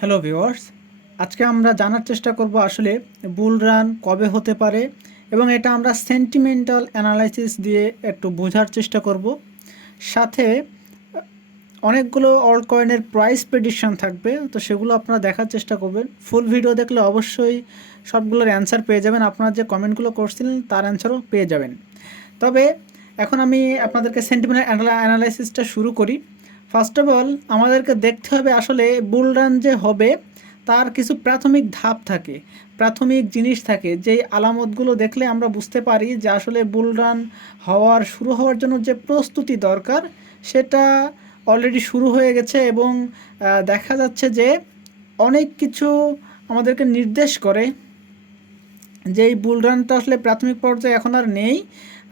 Hello viewers, আজকে আমরা জানার চেষ্টা করব আসলে বুল রান কবে হতে পারে এবং এটা আমরা সেন্টিমেন্টাল অ্যানালাইসিস দিয়ে একটু বোঝার চেষ্টা করব। সাথে অনেকগুলো অল্ট কয়েনের প্রাইস প্রেডিকশন থাকবে, তো সেগুলো আপনারা দেখার চেষ্টা করবেন। ফুল ভিডিও দেখলে অবশ্যই সবগুলোর অ্যান্সার পেয়ে যাবেন, আপনারা যে কমেন্টগুলো করছিলেন তার অ্যান্সারও পেয়ে যাবেন। তবে এখন আমি আপনাদেরকে সেন্টিমেন্টাল অ্যানালাইসিসটা শুরু করি। ফার্স্ট অফ অল আমাদেরকে দেখতে হবে আসলে বুল রান যে হবে তার কিছু প্রাথমিক ধাপ থাকে, প্রাথমিক জিনিস থাকে, যেই আলামতগুলো দেখলে আমরা বুঝতে পারি যে আসলে বুল রান শুরু হওয়ার জন্য যে প্রস্তুতি দরকার সেটা অলরেডি শুরু হয়ে গেছে। এবং দেখা যাচ্ছে যে অনেক কিছু আমাদেরকে নির্দেশ করে যে এই বুল রানটা আসলে প্রাথমিক পর্যায়ে এখন আর নেই,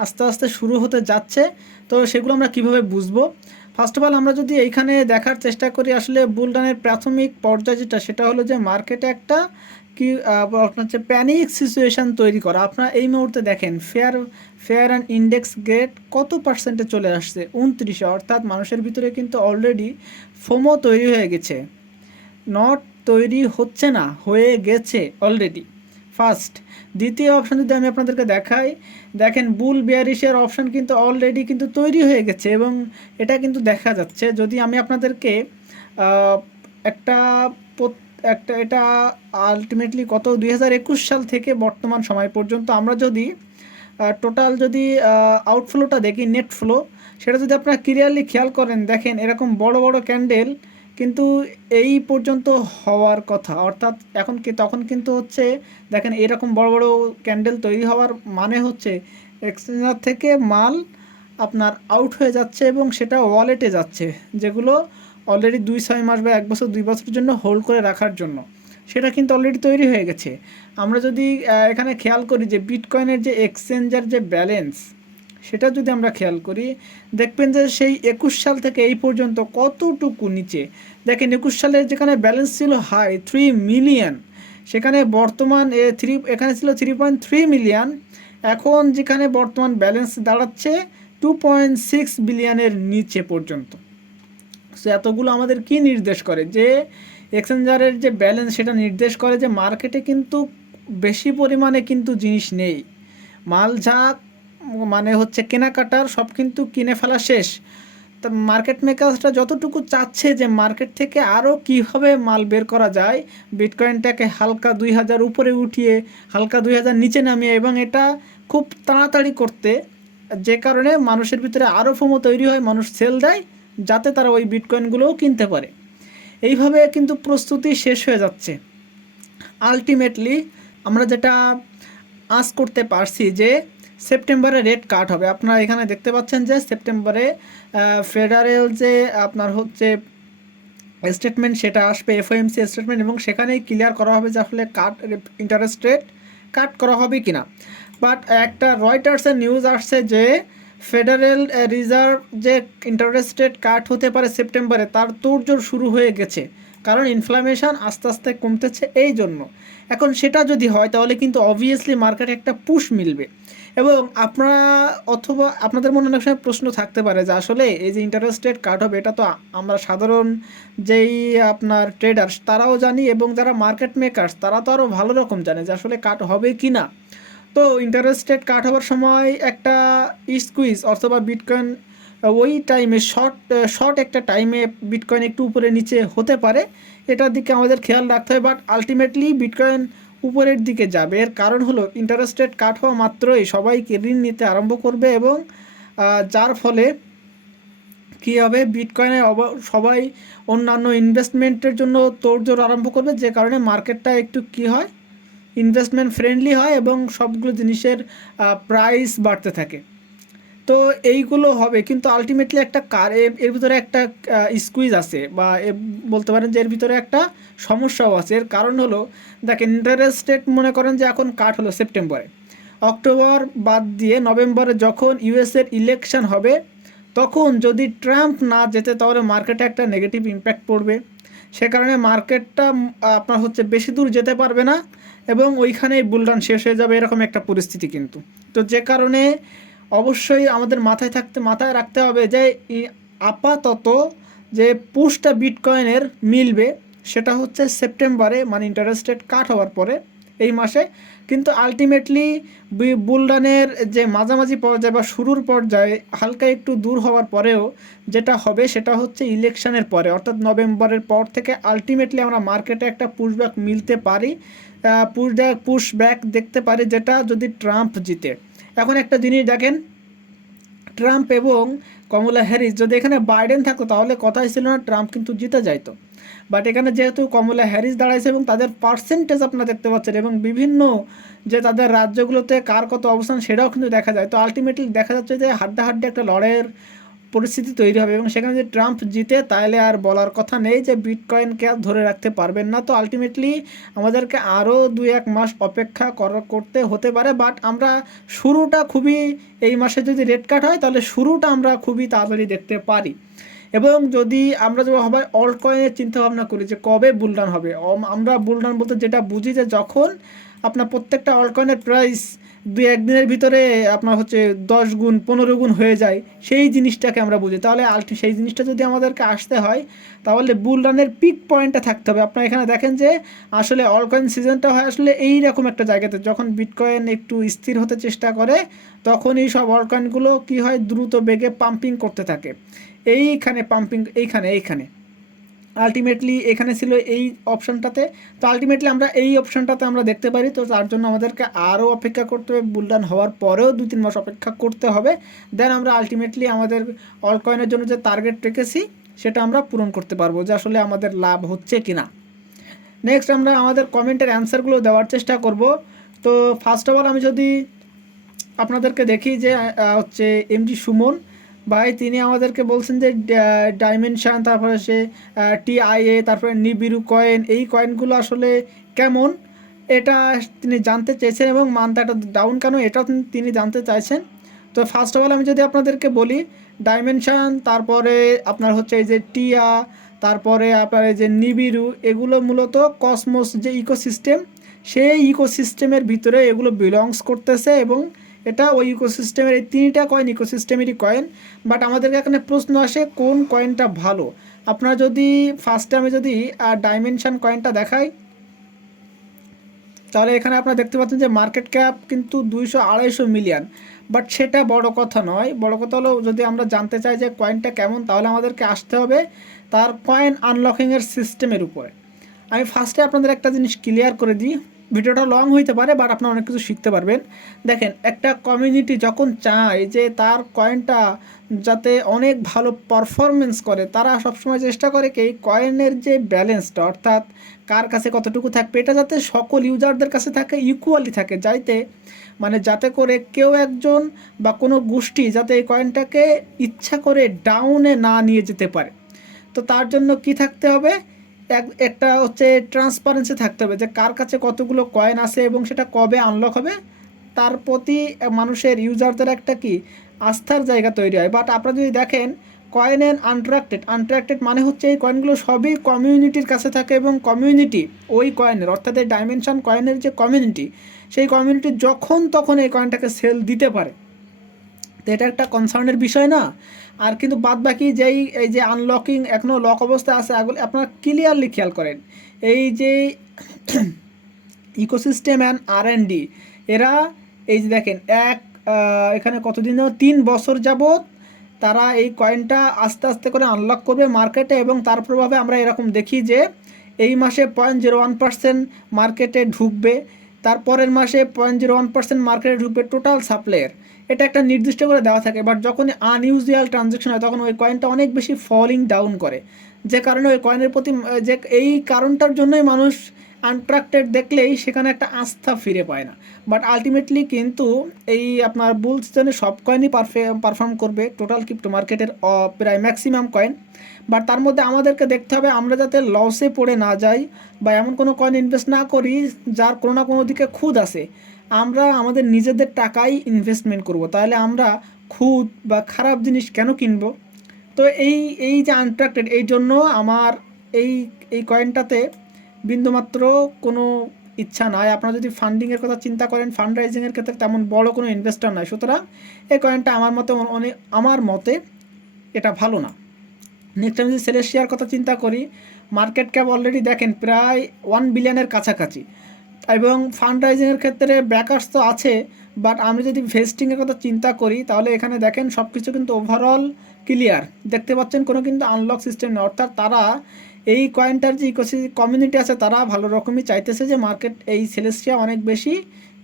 আস্তে আস্তে শুরু হতে যাচ্ছে। তো সেগুলো আমরা কিভাবে বুঝবো? ফার্স্ট অফ অল আমরা যদি এইখানে দেখার চেষ্টা করি আসলে বুল রানের প্রাথমিক পর্যায় যেটা, সেটা হলো যে মার্কেটে একটা কি আপনার হচ্ছে প্যানিক সিচুয়েশান তৈরি করা। আপনার এই মুহূর্তে দেখেন ফেয়ার অ্যান্ড ইন্ডেক্স গ্রেড কত পার্সেন্টে চলে আসছে, 29-এ। অর্থাৎ মানুষের ভিতরে কিন্তু অলরেডি ফোমো তৈরি হয়ে গেছে, নট তৈরি হচ্ছে না, হয়ে গেছে অলরেডি। ফার্স্ট। দ্বিতীয় অপশান যদি আমি আপনাদেরকে দেখাই, দেখেন বুল বিয়ারিশের অপশান কিন্তু অলরেডি কিন্তু তৈরি হয়ে গেছে এবং এটা কিন্তু দেখা যাচ্ছে। যদি আমি আপনাদেরকে একটা একটা এটা আলটিমেটলি কত 2021 সাল থেকে বর্তমান সময় পর্যন্ত আমরা যদি টোটাল যদি আউটফ্লোটা দেখি, নেট ফ্লো, সেটা যদি আপনারা ক্লিয়ারলি খেয়াল করেন, দেখেন এরকম বড় বড় ক্যান্ডেল কিন্তু এই পর্যন্ত হওয়ার কথা। অর্থাৎ তখন কিন্তু হচ্ছে, দেখেন এরকম বড় বড় ক্যান্ডেল তৈরি হওয়ার মানে হচ্ছে এক্সচেঞ্জার থেকে মাল আপনার আউট হয়ে যাচ্ছে এবং সেটা ওয়ালেটে যাচ্ছে, যেগুলো অলরেডি 2-6 মাস বা 1 বছর 2 বছরের জন্য হোল্ড করে রাখার জন্য, সেটা কিন্তু অলরেডি তৈরি হয়ে গেছে। আমরা যদি এখানে খেয়াল করি যে বিটকয়েনের যে এক্সচেঞ্জার যে ব্যালেন্স, সেটা যদি আমরা খেয়াল করি, দেখবেন যে সেই 21 সাল থেকে এই পর্যন্ত কতটুকু নিচে। দেখেন 21 সালের যেখানে ব্যালেন্স ছিল হাই 3 মিলিয়ন, সেখানে বর্তমান এখানে ছিল 3.3 মিলিয়ন। এখন যেখানে বর্তমান ব্যালেন্স দাঁড়াচ্ছে 2.6 বিলিয়নের নিচে পর্যন্ত। সো এতগুলো আমাদের কি নির্দেশ করে? যে এক্সচেঞ্জারের যে ব্যালেন্স সেটা নির্দেশ করে যে মার্কেটে কিন্তু বেশি পরিমাণে কিন্তু জিনিস নেই, মাল যা মানে হচ্ছে কেনাকাটার সব কিন্তু কিনে ফেলা শেষ। তা মার্কেট মেকার্সরা যতটুকু চাচ্ছে যে মার্কেট থেকে আরও কীভাবে মাল বের করা যায়, বিটকয়েনটাকে হালকা 2000 উপরে উঠিয়ে হালকা 2000 নিচে নামিয়ে, এবং এটা খুব তাড়াতাড়ি করতে, যে কারণে মানুষের ভিতরে আরও ফোমো তৈরি হয়, মানুষ সেল দেয় যাতে তারা ওই বিটকয়েনগুলোও কিনতে পারে। এইভাবে কিন্তু প্রস্তুতি শেষ হয়ে যাচ্ছে। আলটিমেটলি আমরা যেটা আজ করতে পারছি যে সেপ্টেম্বরে রেট কাট হবে। আপনারা এখানে দেখতে পাচ্ছেন যে সেপ্টেম্বরে ফেডারেল যে আপনার হচ্ছে স্টেটমেন্ট সেটা আসবে, এফওএমসি স্টেটমেন্ট, এবং সেখানেই ক্লিয়ার করা হবে যে আসলে ইন্টারেস্ট রেট কাট করা হবে কি না। বাট একটা রয়টার্সের নিউজ আসছে যে ফেডারেল রিজার্ভ যে ইন্টারেস্ট রেট কাট হতে পারে সেপ্টেম্বরে, তার তোড়জোড় শুরু হয়ে গেছে, কারণ ইনফ্লেশন আস্তে আস্তে কমতেছে এই জন্য। এখন সেটা যদি হয় তাহলে কিন্তু অবভিয়াসলি মার্কেটে একটা পুশ মিলবে। এবং আপনারা অথবা আপনাদের মনে অনেক সময় প্রশ্ন থাকতে পারে যে আসলে এই যে ইন্টারেস্ট রেট কাট হবে, এটা তো আমরা সাধারণ যেই আপনার ট্রেডার্স তারাও জানি, এবং যারা মার্কেট মেকার্স তারা তো আরও ভালো রকম জানে যে আসলে কাট হবে কি না। তো ইন্টারেস্ট রেট কাট হওয়ার সময় একটা স্কুইজ অথবা বিটকয়েন ওই টাইমে শর্ট একটা টাইমে বিটকয়েন একটু উপরে নিচে হতে পারে, এটার দিকে আমাদের খেয়াল রাখতে হবে। বাট আলটিমেটলি বিটকয়েন উপরের দিকে যাবে। এর কারণ হলো ইন্টারেস্ট রেট কাট হওয়া মাত্রই সবাইকে ঋণ নিতে আরম্ভ করবে, এবং যার ফলে কী হবে, বিটকয়েনে সবাই অন্যান্য ইনভেস্টমেন্টের জন্য তোড়জোড় আরম্ভ করবে, যে কারণে মার্কেটটা একটু কী হয়, ইনভেস্টমেন্ট ফ্রেন্ডলি হয় এবং সবগুলো জিনিসের প্রাইস বাড়তে থাকে। তো এইগুলো হবে, কিন্তু আলটিমেটলি একটা এর ভিতরে একটা স্কুইজ আছে, বা বলতে পারেন যে এর ভিতরে একটা সমস্যাও আছে। এর কারণ হলো, দেখেন ইন্টারেস্ট রেট মনে করেন যে এখন কাট হলো সেপ্টেম্বরে, অক্টোবর বাদ দিয়ে নভেম্বরে যখন ইউএসের ইলেকশন হবে, তখন যদি ট্রাম্প না যেতে তাহলে মার্কেটে একটা নেগেটিভ ইম্প্যাক্ট পড়বে। সে কারণে মার্কেটটা আপনার হচ্ছে বেশি দূর যেতে পারবে না এবং ওইখানেই বুলরান শেষ হয়ে যাবে, এরকম একটা পরিস্থিতি কিন্তু। তো যে কারণে অবশ্যই আমাদের মাথায় রাখতে হবে যে আপাতত যে পুশটা বিটকয়েনের মিলবে সেটা হচ্ছে সেপ্টেম্বরে, মানে ইন্টারেস্ট রেট কাট হওয়ার পরে এই মাসে। কিন্তু আলটিমেটলি বুলরানের যে মাঝামাঝি পর্যায়ে বা শুরুর পর্যায়ে হালকা একটু দূর হওয়ার পরেও যেটা হবে সেটা হচ্ছে ইলেকশনের পরে, অর্থাৎ নভেম্বরের পর থেকে আলটিমেটলি আমরা মার্কেটে একটা পুশব্যাক মিলতে পারি, পুশব্যাক দেখতে পারি, যেটা যদি ট্রাম্প জিতে। এখন একটা জিনিস দেখেন, ট্রাম্প এবং কমলা হ্যারিস, যদি এখানে বাইডেন থাকতো তাহলে কথাই ছিল না, ট্রাম্প কিন্তু জিতে যাইতো। বাট এখানে যেহেতু কমলা হ্যারিস দাঁড়াইছে এবং তাদের পার্সেন্টেজ আপনারা দেখতে পাচ্ছেন এবং বিভিন্ন যে তাদের রাজ্যগুলোতে কার কত অবস্থান সেটাও কিন্তু দেখা যায়। তো আলটিমেটলি দেখা যাচ্ছে যে হাড্ডাহাড্ডি একটা লড়াইয়ের পরিস্থিতি তৈরি হবে এবং সেখানে যদি ট্রাম্প জিতে তাহলে আর বলার কথা নেই যে বিটকয়েনকে আর ধরে রাখতে পারবেন না। তো আলটিমেটলি আমাদেরকে আরও 2-1 মাস অপেক্ষা করতে হতে পারে। বাট আমরা শুরুটা খুবই, এই মাসে যদি রেট কাট হয় তাহলে শুরুটা আমরা খুবই তাড়াতাড়ি দেখতে পারি। এবং যদি আমরা যেভাবে অল্ট কয়েনের চিন্তাভাবনা করি যে কবে বুলডাউন হবে, আমরা বুলডাউন বলতে যেটা বুঝি যে যখন আপনার প্রত্যেকটা অল্ট কয়েনের প্রাইস 2-1 দিনের ভিতরে আপনার হচ্ছে 10 গুণ 15 গুণ হয়ে যায়, সেই জিনিসটাকে আমরা বুঝি। তাহলে সেই জিনিসটা যদি আমাদেরকে আসতে হয় তাহলে বুল রানের পিক পয়েন্টে থাকতে হবে। আপনারা এখানে দেখেন যে আসলে অল্ট কয়েন সিজনটা হয় আসলে এইরকম একটা জায়গাতে, যখন বিটকয়েন একটু স্থির হতে চেষ্টা করে তখনই সব অল্ট কয়েনগুলো কী হয়, দ্রুত বেগে পাম্পিং করতে থাকে। এইখানে পাম্পিং, এইখানে আলটিমেটলি এখানে ছিল এই অপশানটাতে। তো আলটিমেটলি আমরা এই অপশানটাতে আমরা দেখতে পারি। তো তার জন্য আমাদেরকে আরও অপেক্ষা করতে হবে, বুলডাউন হওয়ার পরেও 2-3 মাস অপেক্ষা করতে হবে। দেন আমরা আলটিমেটলি আমাদের অল্ট কয়েনের জন্য যে টার্গেট রেখেছি সেটা আমরা পূরণ করতে পারবো, যে আসলে আমাদের লাভ হচ্ছে কি না। নেক্সট আমরা আমাদের কমেন্টের অ্যান্সারগুলো দেওয়ার চেষ্টা করব। তো ফার্স্ট অফ অল আমি যদি আপনাদেরকে দেখি যে হচ্ছে এমজি সুমন ভাই, তিনি আমাদেরকে বলছেন যে ডাইমেনশান, তারপরে সে টিআইএ, তারপরে নিবিরু কয়েন, এই কয়েনগুলো আসলে কেমন এটা তিনি জানতে চেয়েছেন এবং মানটা একটা ডাউন কেন এটাও তিনি জানতে চাইছেন। তো ফার্স্ট অফ অল আমি যদি আপনাদেরকে বলি, ডাইমেনশান, তারপরে আপনার হচ্ছে এই যে টিয়া, তারপরে আপনার এই যে নিবিরু, এগুলো মূলত কসমোস যে ইকোসিস্টেম, সেই ইকোসিস্টেমের ভিতরে এগুলো বিলংস করতেছে এবং এটা ওই ইকোসিস্টেমের, এই 3টা কয়েন ইকোসিস্টেমেরই কয়েন। বাট আমাদেরকে এখানে প্রশ্ন আসে কোন কয়েনটা ভালো। আপনারা যদি ফার্স্টে আমি যদি ডাইমেনশান কয়েনটা দেখাই তাহলে এখানে আপনারা দেখতে পাচ্ছেন যে মার্কেট ক্যাপ কিন্তু 200-250 মিলিয়ন। বাট সেটা বড় কথা নয়, বড় কথা হলো যদি আমরা জানতে চাই যে কয়েনটা কেমন তাহলে আমাদেরকে আসতে হবে তার কয়েন আনলকিংয়ের সিস্টেমের উপরে। আমি ফার্স্টে আপনাদের একটা জিনিস ক্লিয়ার করে দিই, ভিডিওটা লং হইতে পারে বাট আপনারা অনেক কিছু শিখতে পারবেন। দেখেন, একটা কমিউনিটি যখন চায় যে তার কয়েনটা যাতে অনেক ভালো পারফরমেন্স করে, তারা সবসময় চেষ্টা করে কি এই কয়েনের যে ব্যালেন্সটা, অর্থাৎ কার কাছে কতটুকু থাকবে, এটা যাতে সকল ইউজারদের কাছে থাকে, ইকুয়ালি থাকে, যাতে করে কেউ একজন বা কোনো গোষ্ঠী যাতে এই কয়েনটাকে ইচ্ছা করে ডাউনে না নিয়ে যেতে পারে। তো তার জন্য কি থাকতে হবে, একটা হচ্ছে ট্রান্সপারেন্সি থাকতে হবে যে কার কাছে কতগুলো কয়েন আছে এবং সেটা কবে আনলক হবে, তার প্রতি মানুষের ইউজারদের একটা কি আস্থার জায়গা তৈরি হয়। বাট আপনারা যদি দেখেন কয়েন আনট্রাক্টেড মানে হচ্ছে এই কয়েনগুলো সবই কমিউনিটির কাছে থাকে এবং কমিউনিটি ওই কয়েনের, অর্থাৎ এই ডাইমেনশন কয়েনের যে কমিউনিটি, সেই কমিউনিটি যখন তখন এই কয়েনটাকে সেল দিতে পারে। তো এটা একটা কনসার্নের বিষয় না। আর কিন্তু বাদ বাকি এই যে আনলকিং এখনও লক অবস্থায় আছে, আপনারা ক্লিয়ারলি খেয়াল করেন এই যে ইকোসিস্টেম অ্যান্ড R&D, এরা এই যে দেখেন এখানে কতদিন 3 বছর যাবত তারা এই কয়েনটা আস্তে আস্তে করে আনলক করবে মার্কেটে এবং তার প্রভাবে আমরা এরকম দেখি যে এই মাসে 0.01% মার্কেটে ঢুকবে, তারপরের মাসে 0.01% মার্কেটে ঢুকবে টোটাল সাপ্লাইয়ের। এটা একটা নির্দিষ্ট করে দেওয়া থাকে। বাট যখন আনইউজুয়াল ট্রানজ্যাকশন হয় তখন ওই কয়েনটা অনেক বেশি ফলিং ডাউন করে, যে কারণে ওই কয়েনের প্রতি যে এই কারণটার জন্যই মানুষ আনট্রাক্টেড দেখলেই সেখানে একটা আস্থা ফিরে পায় না। বাট আলটিমেটলি কিন্তু এই আপনার বুল সিজনে সব কয়েনই পারফর্ম করবে টোটাল ক্রিপ্টো মার্কেটের প্রায় ম্যাক্সিমাম কয়েন। বাট তার মধ্যে আমাদেরকে দেখতে হবে আমরা যাতে লসে পড়ে না যাই বা এমন কোনো কয়েন ইনভেস্ট না করি যার কোনো না কোনো দিকে খুদ আছে। আমরা আমাদের নিজেদের টাকাই ইনভেস্টমেন্ট করব, তাহলে আমরা খুদ বা খারাপ জিনিস কেন কিনব। তো এই যে আনট্রাক্টেড, এই জন্য আমার এই কয়েনটাতে বিন্দুমাত্র কোনো ইচ্ছা নাই। আপনারা যদি ফান্ডিংয়ের কথা চিন্তা করেন, ফান্ড রাইজিংয়ের ক্ষেত্রে তেমন বড় কোনো ইনভেস্টর নাই, সুতরাং এই কয়েনটা আমার মতে এটা ভালো না। নেক্সট আমি যদি সেলেশিয়ার কথা চিন্তা করি, মার্কেট ক্যাপ অলরেডি দেখেন প্রায় 1 বিলিয়নের কাছাকাছি, এবং ফান্ড রাইজিংয়ের ক্ষেত্রে ব্যাকার্স তো আছে, বাট আমি যদি ভেস্টিংয়ের কথা চিন্তা করি তাহলে এখানে দেখেন সব কিছু কিন্তু ওভারঅল ক্লিয়ার দেখতে পাচ্ছেন, কোনো কিন্তু আনলক সিস্টেম নেই। অর্থাৎ তারা এই কয়েনটার যে কমিউনিটি আছে তারা ভালো রকমই চাইতেছে যে মার্কেট এই সেলেস্টিয়া অনেক বেশি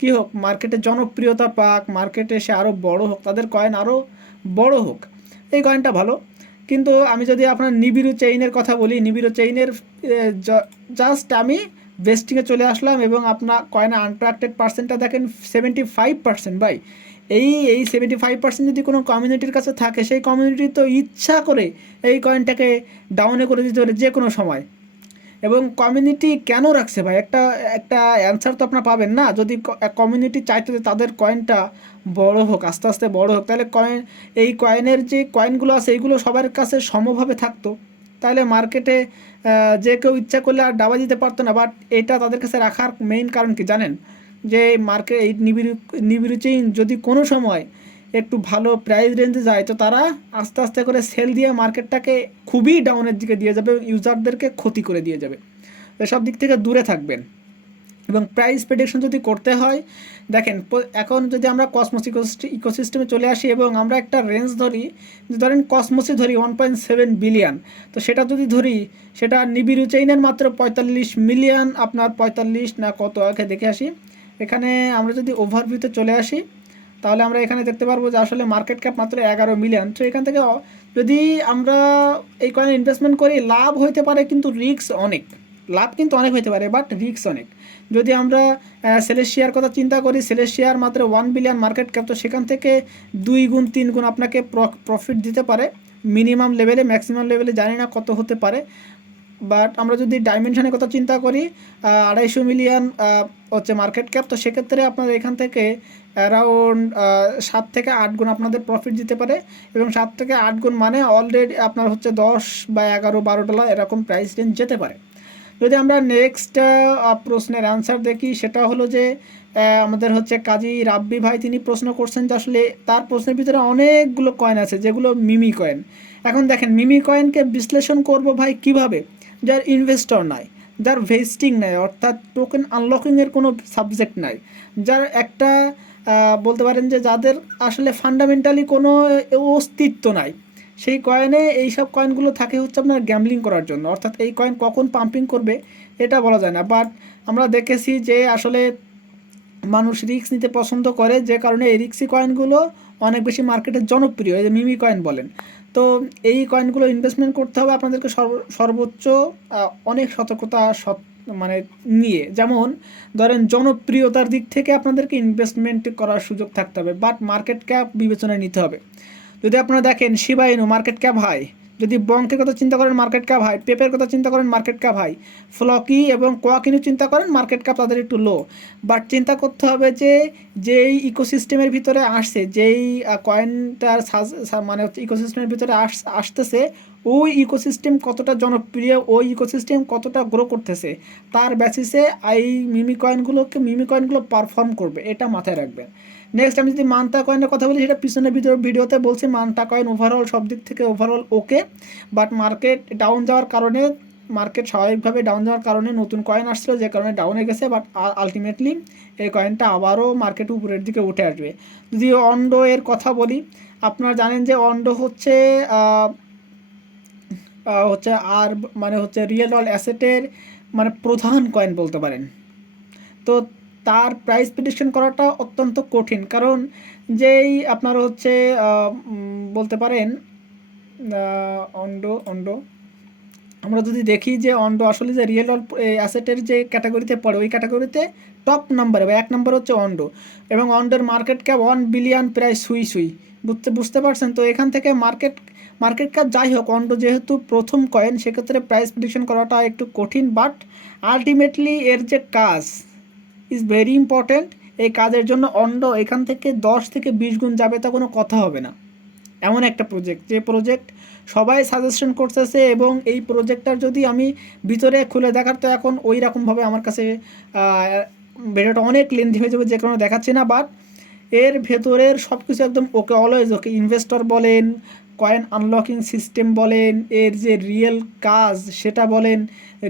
কী হোক, মার্কেটে জনপ্রিয়তা পাক, মার্কেটে সে আরও বড় হোক, তাদের কয়েন আরও বড় হোক, এই কয়েনটা ভালো। কিন্তু আমি যদি আপনার নিবিড়ু চেইনের কথা বলি, নিবিড়ু চেইনের জাস্ট আমি ভেস্টিংয়ে চলে আসলাম এবং আপনার কয়েনে আনট্রাক্টেড পার্সেন্টটা দেখেন 75%। ভাই এই 75% যদি কোনো কমিউনিটির কাছে থাকে, সেই কমিউনিটি তো ইচ্ছা করে এই কয়েনটাকে ডাউনে করে দিতে পারে যে কোনো সময়। এবং কমিউনিটি কেন রাখছে ভাই, একটা একটা অ্যান্সার তো আপনার পাবেন না। যদি কমিউনিটি চাইতো যে তাদের কয়েনটা বড় হোক, আস্তে আস্তে বড় হোক, তাহলে এই কয়েনের যে কয়েনগুলো আছে এইগুলো সবার কাছে সমভাবে থাকতো, তাহলে মার্কেটে যে কেউ ইচ্ছা করলে আর ডাবা দিতে পারতো না। বাট এটা তাদের কাছে রাখার মেইন কারণ কি জানেন, যে মার্কেট এই নিবিড় চেইন যদি কোনো সময় একটু ভালো প্রাইস রেঞ্জে যায় তো তারা আস্তে আস্তে করে সেল দিয়ে মার্কেটটাকে খুবই ডাউনের দিকে দিয়ে যাবে, ইউজারদেরকে ক্ষতি করে দিয়ে যাবে। এসব দিক থেকে দূরে থাকবেন। এবং প্রাইস প্রেডিকশন যদি করতে হয়, দেখেন এখন যদি আমরা কসমোস ইকোসিস্টেমে চলে আসি এবং আমরা একটা রেঞ্জ ধরি, ধরেন কসমোসে ধরি 1.7 বিলিয়ন, তো সেটা যদি ধরি, সেটা নিবিড় চেইনের মাত্র 45 মিলিয়ন, আপনার 45 না কত আগে দেখে আসি। এখানে আমরা যদি ওভারভিউতে চলে আসি তাহলে আমরা এখানে দেখতে পারবো যে আসলে মার্কেট ক্যাপ মাত্র 11 মিলিয়ন। তো এখান থেকে যদি আমরা এই কয়েনে ইনভেস্টমেন্ট করি, লাভ হইতে পারে কিন্তু রিস্ক অনেক, লাভ কিন্তু অনেক হইতে পারে বাট রিস্ক অনেক। যদি আমরা সেলেশিয়ার কথা চিন্তা করি, সেলেশিয়ার মাত্র 1 বিলিয়ন মার্কেট ক্যাপ, তো সেখান থেকে 2 গুণ 3 গুণ আপনাকে প্রফিট দিতে পারে মিনিমাম লেভেলে, ম্যাক্সিমাম লেভেলে জানি না কত হতে পারে। বাট আমরা যদি ডাইমেনশনের কথা চিন্তা করি, 250 মিলিয়ন হচ্ছে মার্কেট ক্যাপ, তো সেক্ষেত্রে আপনাদের এখান থেকে অ্যারাউন্ড 7 থেকে 8 গুণ আপনাদের প্রফিট দিতে পারে। এবং 7 থেকে 8 গুণ মানে অলরেডি আপনার হচ্ছে 10 বা 11-12 ডলার এরকম প্রাইস রেঞ্জ যেতে পারে। যদি আমরা নেক্সট প্রশ্নের অ্যান্সার দেখি, সেটা হলো যে আমাদের হচ্ছে কাজী রাব্বি ভাই, তিনি প্রশ্ন করছেন যে আসলে তার প্রশ্নের ভিতরে অনেকগুলো কয়েন আছে যেগুলো মিমি কয়েন। এখন দেখেন মিমি কয়েনকে বিশ্লেষণ করব ভাই কিভাবে, যার ইনভেস্টর নাই, যার ভেস্টিং নাই, অর্থাৎ টোকেন আনলকিংয়ের কোনো সাবজেক্ট নাই, যার একটা বলতে পারেন যে যাদের আসলে ফান্ডামেন্টালি কোনো অস্তিত্ব নাই, সেই কয়েনে এইসব কয়েনগুলো থাকে হচ্ছে আপনার গ্যামলিং করার জন্য। অর্থাৎ এই কয়েন কখন পাম্পিং করবে এটা বলা যায় না। বাট আমরা দেখেছি যে আসলে মানুষ রিস্ক নিতে পছন্দ করে, যে কারণে এই রিক্সি কয়েনগুলো অনেক বেশি মার্কেটে জনপ্রিয়, এই যে মিমি কয়েন বলেন। তো এই কয়েনগুলো ইনভেস্টমেন্ট করতে হবে আপনাদেরকে সর্বোচ্চ অনেক সতর্কতা মানে নিয়ে, যেমন ধরেন জনপ্রিয়তার দিক থেকে আপনাদেরকে ইনভেস্টমেন্ট করার সুযোগ থাকতে হবে, বাট মার্কেট ক্যাপ বিবেচনায় নিতে হবে। যদি আপনারা দেখেন শিবা ইনু মার্কেট ক্যাপ হাই, যদি বঙ্কের কথা চিন্তা করেন মার্কেট ক্যাপ হাই, পেপের কথা চিন্তা করেন মার্কেট ক্যাপ হাই, ফ্লকি এবং কোয়াকিনু চিন্তা করেন মার্কেট ক্যাপ তাদের একটু লো। বাট চিন্তা করতে হবে যে যেই ইকোসিস্টেমের ভিতরে আসছে, যেই কয়েনটার মানে হচ্ছে ইকোসিস্টেমের ভিতরে আসতেছে, ওই ইকোসিস্টেম কতটা জনপ্রিয়, ওই ইকোসিস্টেম কতটা গ্রো করতেছে, তার বেসিসে এই মিমি কয়েনগুলো পারফর্ম করবে, এটা মাথায় রাখবেন। নেক্সট আমি যদি মান্তা কয়েনের কথা বলি, সেটা পিছনের ভিডিওতে বলছি, মান্তা কয়েন ওভারঅল সব দিক থেকে overall okay, but market down যাওয়ার কারণে, মার্কেট স্বাভাবিকভাবে ডাউন যাওয়ার কারণে নতুন কয়েন আসছিলো যে কারণে ডাউনে গেছে, বাট আলটিমেটলি এই কয়েনটা আবারও মার্কেট উপরের দিকে উঠে আসবে। যদি অন্ডো এর কথা বলি, আপনারা জানেন যে অন্ডো হচ্ছে আর মানে হচ্ছে রিয়েল ওয়ার্ল্ড অ্যাসেটের মানে প্রধান কয়েন বলতে পারেন। তো তার প্রাইস প্রেডিকশন করাটা অত্যন্ত কঠিন, কারণ যেই আপনার হচ্ছে বলতে পারেন অন্ডো আমরা যদি দেখি যে অন্ডো আসলে যে রিয়েল অ্যাসেটের যে ক্যাটাগরিতে পড়ে, ওই ক্যাটাগরিতে টপ নাম্বারে বা 1 নম্বর হচ্ছে অন্ডো, এবং অন্ডোর মার্কেট ক্যাপ 1 বিলিয়ন প্রায় সুই বুঝতে পারছেন। তো এখান থেকে মার্কেট ক্যাপ যাই হোক, অন্ডো যেহেতু প্রথম কয়েন, সেক্ষেত্রে প্রাইস প্রেডিকশন করাটা একটু কঠিন, বাট আলটিমেটলি এর যে কাজ ইজ ভেরি ইম্পর্ট্যান্ট। এই কাজের জন্য অন্ডো এখান থেকে 10 থেকে 20 গুণ যাবে, তা কোনো কথা হবে না। এমন একটা প্রজেক্ট, যে প্রজেক্ট সবাই সাজেশন করতেছে, এবং এই প্রজেক্টটার যদি আমি ভিতরে খুলে দেখার, তো এখন ওই রকমভাবে আমার কাছে ভিডিওটা অনেক লেন্থি হয়ে যাবে, যে কারণে দেখাচ্ছি না। বাট এর ভেতরের সব কিছু একদম ওকে, অলওয়েজ ওকে। ইনভেস্টর বলেন, কয়েন আনলকিং সিস্টেম বলেন, এর যে রিয়েল কাজ সেটা বলেন,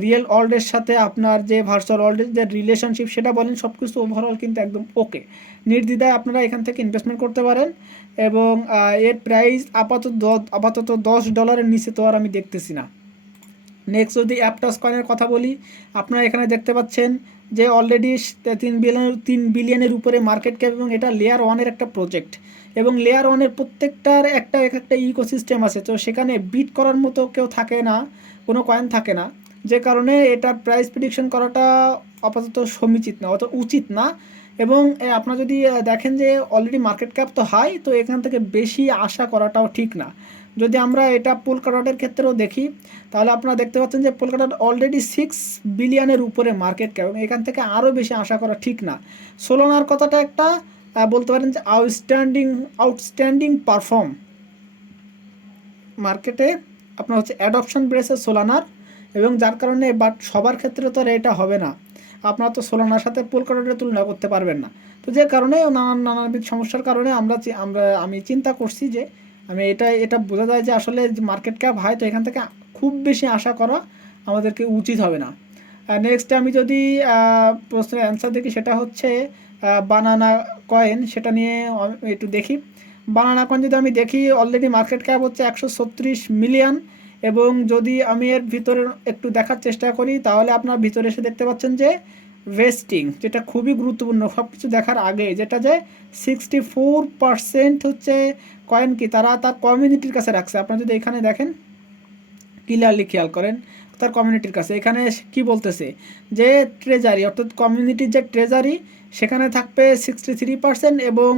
রিয়েল ওয়ার্ল্ডের সাথে আপনার যে ভার্চুয়াল ওয়ার্ল্ডের যে রিলেশনশিপ সেটা বলেন, সব কিছু ওভারঅল কিন্তু একদম ওকে। নির্দ্বিধায় আপনারা এখান থেকে ইনভেস্টমেন্ট করতে পারেন। এবং এর প্রাইস আপাতত $10 নিচে তো আর আমি দেখতেছি না। নেক্সট যদি অ্যাপটস কয়েনের কথা বলি, আপনারা এখানে দেখতে পাচ্ছেন যে অলরেডি 3 বিলিয়নের উপরে মার্কেট ক্যাপ, এবং এটা লেয়ার 1-এর একটা প্রজেক্ট, এবং লেয়ার 1-এর প্রত্যেকটার একটা ইকোসিস্টেম আছে। তো সেখানে বিট করার মতো কেউ থাকে না, কোনো কয়েন থাকে না, যে কারণে এটার প্রাইস প্রেডিকশন করাটা আপাতত সমীচিত না, অত উচিত না। এবং আপনারা যদি দেখেন যে অলরেডি মার্কেট ক্যাপ তো হাই, তো এখান থেকে বেশি আশা করাটাও ঠিক না। যদি আমরা এটা পোলকাডটের ক্ষেত্রেও দেখি, তাহলে আপনারা দেখতে পাচ্ছেন যে পোলকাডট অলরেডি 6 বিলিয়নের উপরে মার্কেট ক্যাপ, এবং এখান থেকে আরও বেশি আশা করা ঠিক না। সোলানার কথাটা একটা বলতে পারেন যে আউটস্ট্যান্ডিং পারফর্ম মার্কেটে আপনার হচ্ছে অ্যাডপশন বেড়েছে সোলানার, এবং যার কারণে বাট সবার ক্ষেত্রে তো এটা হবে না, আপনারা তো সোলানার সাথে পোলকাডটের তুলনা করতে পারবেন না। তো যে কারণে নানাবিধ সমস্যার কারণে আমি চিন্তা করছি যে এটা বোঝা যায় যে আসলে মার্কেট ক্যাপ হাই, তো এখান থেকে খুব বেশি আশা করা আমাদেরকে উচিত হবে না। নেক্সট আমি যদি প্রশ্নের অ্যান্সার দেখি, সেটা হচ্ছে বানানা কয়েন, সেটা নিয়ে একটু দেখি। বানানা কয়েন যদি আমি দেখি, অলরেডি মার্কেট ক্যাপ হচ্ছে 136 মিলিয়ন, এবং যদি আমি এর ভিতরে একটু দেখার চেষ্টা করি, তাহলে আপনার ভিতরে এসে দেখতে পাচ্ছেন যে ভেস্টিং, যেটা খুবই গুরুত্বপূর্ণ সব কিছু দেখার আগে, যেটা যে 64% হচ্ছে কয়েন কি তারা তার কমিউনিটির কাছে রাখছে। আপনারা যদি এখানে দেখেন, ক্লিয়ারলি খেয়াল করেন, তার কমিউনিটির কাছে এখানে কি বলতেছে যে ট্রেজারি, অর্থাৎ কমিউনিটির যে ট্রেজারি সেখানে থাকবে 63%, এবং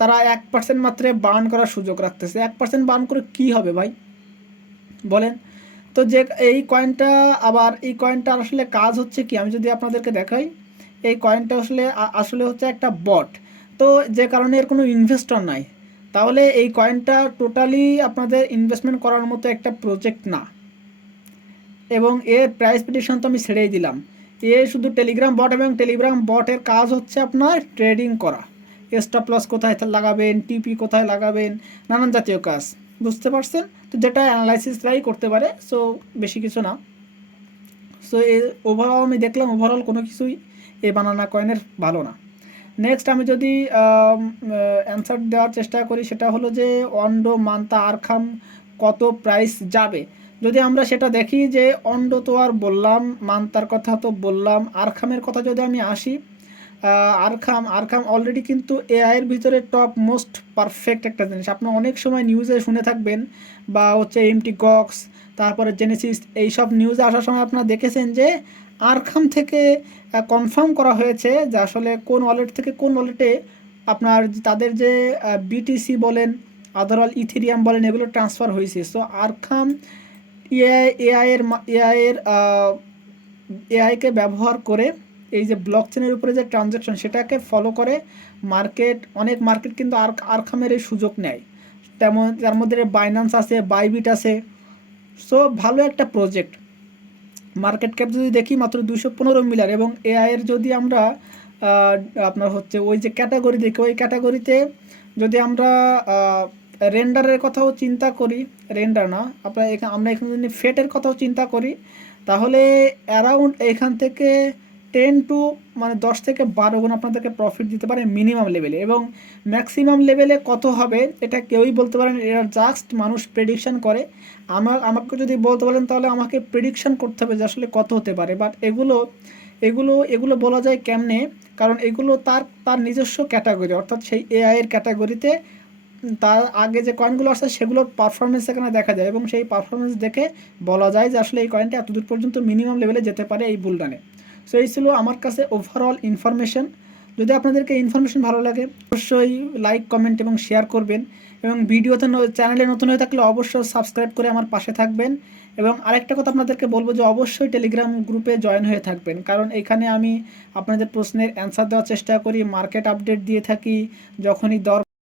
তারা 1% মাত্র বার্ন করার সুযোগ রাখতেছে। 1% বার্ন করে কি হবে ভাই বলেন? তো যে এই কয়েনটা, আবার এই কয়েনটার আসলে কাজ হচ্ছে কি, আমি যদি আপনাদেরকে দেখাই, এই কয়েনটা আসলে হচ্ছে একটা বট। তো যে কারণে এর কোনো ইনভেস্টর নাই, তাহলে এই কয়েনটা টোটালি আপনাদের ইনভেস্টমেন্ট করার মতো একটা প্রজেক্ট না। এবং এর প্রাইস প্রেডিকশন তো আমি ছেড়েই দিলাম। এ শুধু টেলিগ্রাম বট, এবং টেলিগ্রাম বটের কাজ হচ্ছে আপনার ট্রেডিং করা, স্টপ লস কোথায় লাগাবেন, টিপি কোথায় লাগাবেন, নানান জাতীয় কাজ, বুঝতে পারছেন? তো যেটা অ্যানালাইসিসরাই করতে পারে, সো বেশি কিছু না। সো ওভারঅল আমি দেখলাম ওভারঅল কোনো কিছুই এই বানানা কয়েনের ভালো না। নেক্সট আমি যদি অ্যান্সার দেওয়ার চেষ্টা করি, সেটা হলো যে অন্ডো, মান্তা, আরখাম কত প্রাইস যাবে। যদি আমরা সেটা দেখি যে অন্ডো তো আর বললাম, মান্তার কথা তো বললাম, আরখামের কথা যদি আমি আসি, আরখাম অলরেডি কিন্তু এআইয়ের ভিতরে টপ মোস্ট পারফেক্ট একটা জিনিস। আপনি অনেক সময় নিউজে শুনে থাকবেন, বা হচ্ছে এমটি গক্স, তারপরে জেনেসিস, এইসব নিউজে আসার সময় আপনারা দেখেছেন যে আরখাম থেকে কনফার্ম করা হয়েছে যে আসলে কোন ওয়ালেট থেকে কোন ওয়ালেটে আপনার তাদের যে বিটিসি বলেন, আদারওয়াল ইথেরিয়াম বলেন, এগুলো ট্রান্সফার হয়েছে। সো আরখাম এআইকে ব্যবহার করে এই যে ব্লক চেনের উপরে যে ট্রানজ্যাকশন সেটাকে ফলো করে অনেক মার্কেট কিন্তু আরখামের এই সুযোগ নেয়। তেমন তার মধ্যে বাইন্যান্স আছে, বাইবিট আছে। সো ভালো একটা প্রজেক্ট। মার্কেট ক্যাপ যদি দেখি মাত্র 215 মিলিয়ন, এবং এআইয়ের যদি আমরা আপনার হচ্ছে ওই যে ক্যাটাগরি দেখি, ওই ক্যাটাগরিতে যদি আমরা রেন্ডারের কথাও চিন্তা করি, রেন্ডার না আমরা এখানে যদি ফেটের কথাও চিন্তা করি, তাহলে অ্যারাউন্ড এখান থেকে 10 থেকে 12 গুণ আপনাদেরকে প্রফিট দিতে পারে মিনিমাম লেভেলে। এবং ম্যাক্সিমাম লেভেলে কত হবে এটা কেউই বলতে পারেন, এটা জাস্ট মানুষ প্রেডিকশান করে। আমাকে যদি বলতে বলেন, তাহলে আমাকে প্রেডিকশান করতে হবে যে আসলে কত হতে পারে। বাট এগুলো বলা যায় কেমনে, কারণ এগুলো তার নিজস্ব ক্যাটাগরি, অর্থাৎ সেই এআইয়ের ক্যাটাগরিতে তার আগে যে কয়েনগুলো আসছে সেগুলোর পারফরমেন্স এখানে দেখা যায়, এবং সেই পারফরমেন্স দেখে বলা যায় যে আসলে এই কয়েনটা এতদূর পর্যন্ত মিনিমাম লেভেলে যেতে পারে এই বুলরানে। সো এই ছিল আমার কাছে ওভারঅল ইনফরমেশন। যদি আপনাদেরকে ইনফরমেশন ভালো লাগে, অবশ্যই লাইক, কমেন্ট এবং শেয়ার করবেন, এবং ভিডিওতে চ্যানেলে নতুন হয়ে থাকলে অবশ্যই সাবস্ক্রাইব করে আমার পাশে থাকবেন। এবং আরেকটা কথা আপনাদেরকে বলবো যে অবশ্যই টেলিগ্রাম গ্রুপে জয়েন হয়ে থাকবেন, কারণ এখানে আমি আপনাদের প্রশ্নের অ্যান্সার দেওয়ার চেষ্টা করি, মার্কেট আপডেট দিয়ে থাকি, যখনই